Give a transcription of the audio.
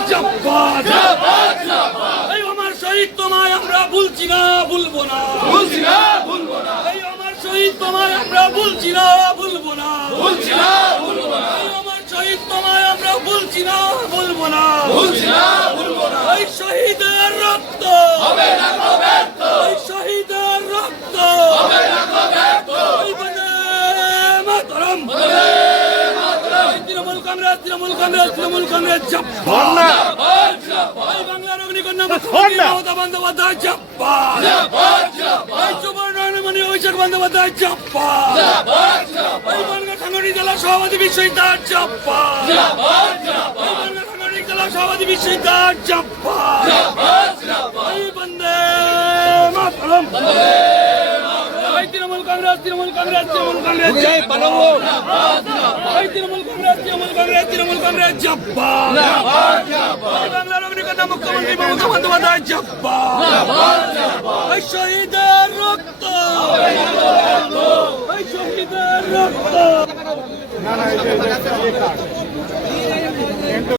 জিন্দাবাদ এই আমার শহীদ তোমায় আমরা ভুলছি না ভুলবো না এই আমার শহীদ তোমায় আমরা ভুলছি না ভুলবো না এই আমার শহীদ তোমায় আমরা ভুলছি না ভুলবো না এই শহীদের রক্ত এই শহীদের রক্ত এই বন্দে মাতরম তৃণমূল কংগ্রেস এই বাংলার অগ্নিকন্যা মমতা বন্দ্যোপাধ্যায় জিন্দাবাদ এই সুবর্ণমণি অভিষেক বন্দ্যোপাধ্যায় জিন্দাবাদ এই বাংলা সাংগঠনিক জেলা সভাপতি বিশ্বজিৎ জিন্দাবাদ এই বাংলা সাংগঠনিক জেলা সভাপতি বিশ্বজিৎ জিন্দাবাদ এই বন্দে মাতরম তৃণমূল কংগ্রেস জয় পালাবো তৃণমূল কংগ্রেস জিন্দাবাদ বাংলার অগ্নিকন্যা মুখ্যমন্ত্রী মমতা বন্দ্যোপাধ্যায় জিন্দাবাদ এই শহীদের রক্ত এই শহীদের রক্ত